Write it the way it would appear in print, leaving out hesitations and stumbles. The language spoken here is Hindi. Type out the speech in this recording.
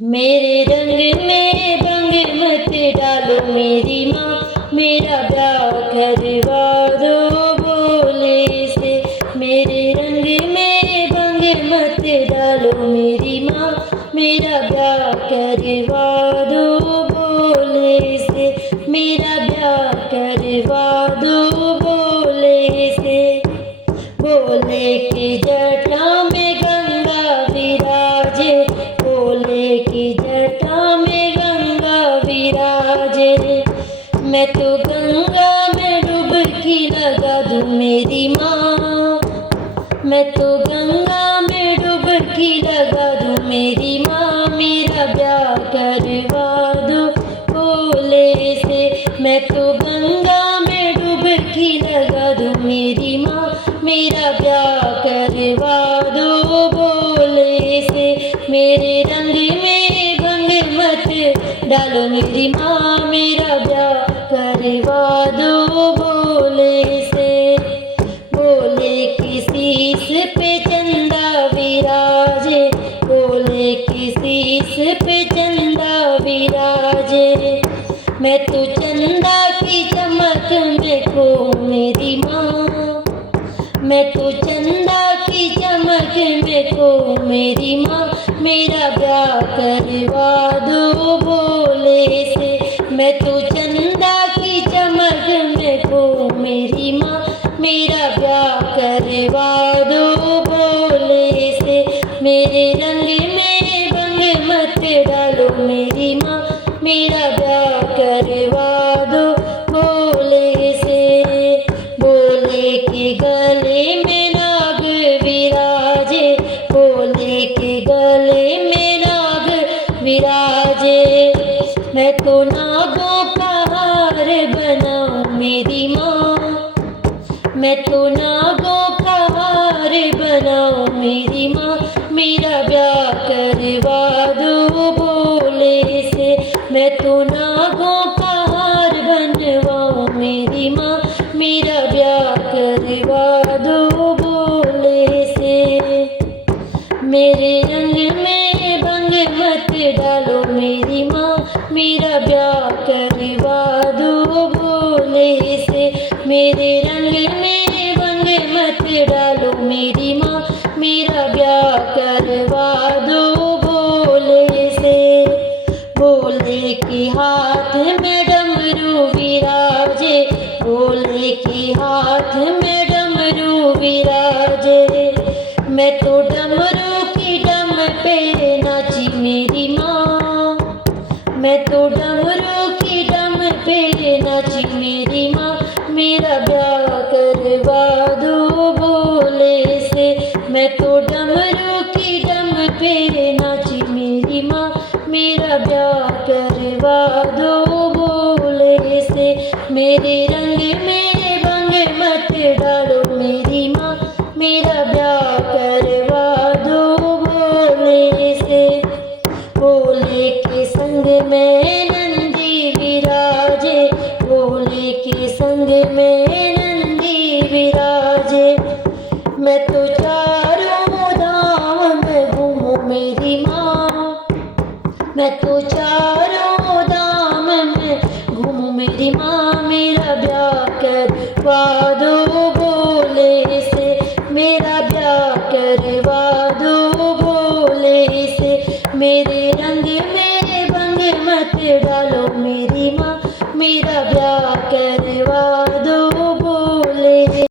मेरे रंग में भंग मत डालो मेरी माँ, मेरा ब्याह करवा दो बोले से। मेरे रंग में भंग मत डालो मेरी माँ, मेरा ब्याह करवा दो बोले से। मेरा ब्याह करवा दो बोले से। बोले कि जटा में गंगा विराजे, बोले कि जटा में गंगा विराजे। मैं तो गंगा में डुबकी लगा दूँ मेरी माँ, मैं तो गंगा में डुबकी लगा दूँ मेरी माँ, मेरा ब्याह करवा दो बोले से। मैं तो गंगा में डुबकी लगा दूँ मेरी माँ, मेरा ब्याह करवा दो बोले से। मेरे रंग में भंग मत डालो मेरी माँ, मेरा ब्याह करवा दो बोले से। बोले कि शीश पे चंदा विराजे, बोले कि शीश पे चंदा विराजे। मैं तो चंदा की चमक में खो मेरी माँ, मैं तो चंदा की चमक में खो मेरी माँ, मेरा ब्याह करवा दो बोले से। मैं तो चंदा की चमक में खो मेरी माँ, मेरा ब्याह करवा दो बोले से। मेरे रंग में भंग मत डालो मेरी माँ, मेरा ब्याह करवा दो बोले से। बोले कि गले में नाग विराजे, बोले कि गले में नाग विराजे। मैं तो नागों का हार बनाऊं मेरी माँ, मैं तो नागों का हार बनाऊं मेरी माँ, मेरा ब्याह करवा दो बोले से। मैं तो नागों का हार बनवाऊं मेरी माँ, मेरा ब्याह करवा दो बोले से। मेरे रंग में भंग मत डालो मेरी माँ, मेरा ब्याह करवा दो बोले से। मेरे रंग में भंग मत डालो मेरी माँ, मेरा ब्याह करवा दो बोले से। बोले कि हाथ में डमरू विराजे, बोले कि हाथ में डमरू विराजे। मैं तो डमरू की डम पे नाची मेरी माँ, मैं तो डमरू की डम पे नाची मेरी माँ, मेरा ब्याह करवा दो बोले से। मैं तो डमरू की डम पे नाची मेरी माँ, मेरा ब्याह करवा दो बोले से। मेरे रंग में भंग मत डालो मेरी माँ, मेरा ब्याह करवा दो बोले से। बोले के संग में नंदी विराजे, बोले के संग में नंदी विराजे। मैं तो चारों धाम में घूमूं मेरी माँ, मैं तो चारों धाम में घूमूं मेरी माँ, मेरा ब्याह करवा दो बोले से। मेरा ब्याह करवा दो बोले से। मेरे रंग में भंग मत डालो मेरी माँ, मेरा ब्याह